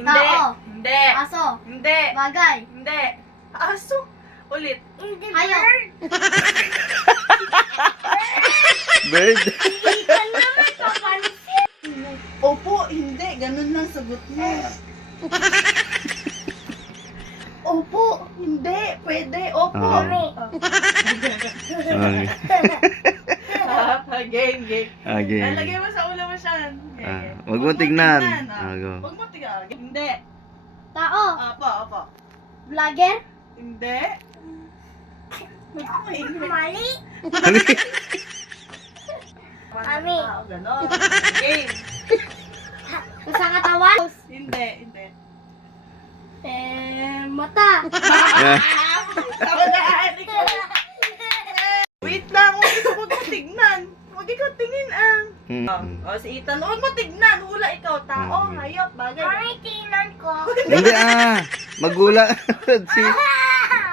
Hindi. Tao. Hindi. Aso. Hindi. Bagay. Hindi. Aso. Ulit. Hayop. Bird. Opo, hindi. Ganun lang sagot mo. Opo, hindi. Pwede. Opo. Game, game. Okay. Lagay mo sa ulo mo siya. Wag mo tignan. Go. Wag mo tignan. Hindi. Tao. Opo. Vlogger. Hindi. Mali. Ami. Ganon. Game. Sa katawan. Hindi. Mata. Wait lang, huwag mo tignan. Huwag ikaw tingin O, si Ethan, huwag mo tignan. Hula ikaw, tao, hayop, bagay. tingnan ko. Hindi Magula. Si.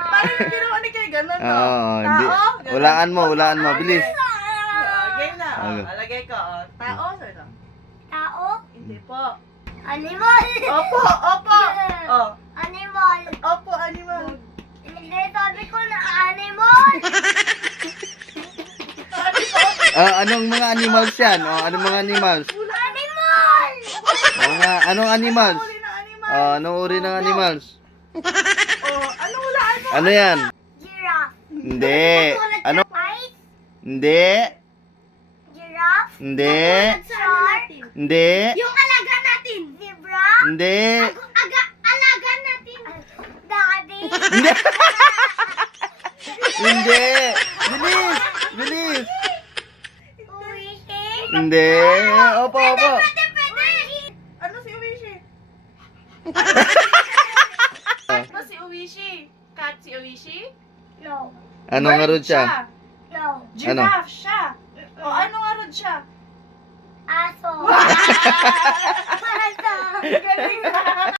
Parang yung ginawa ni Kay, ganun, no? Oo, hindi. Tao, ganun. Hulaan mo. Bilis. Game na, Okay. alagay ko. Tao, sa'yo. Tao. Hindi po. Animal. Opo. Animal. Opo, animal. Hindi, sabi ko na animal. Anong mga animals yan? Anong mga animals? Animal. Anong animals? Uli ng animal. Anong uri ng animals? Ano hulaan mo? Ano yan? Giraffe. Hindi. Ano? Ice. Hindi. Giraffe. Hindi. Shark. Hindi. Yung alaga natin. Zebra. Hindi. Alaga natin. Daddy. Hindi. Hindi. Bilis. Uwishi. Hindi. Opo. Pwede. Ano si Uwishi? Ano si Uwishi? Cat si Uwishi? No. Anong nga ron siya? No. Giraffe siya. O ano nga ron siya? Aso. Galing na.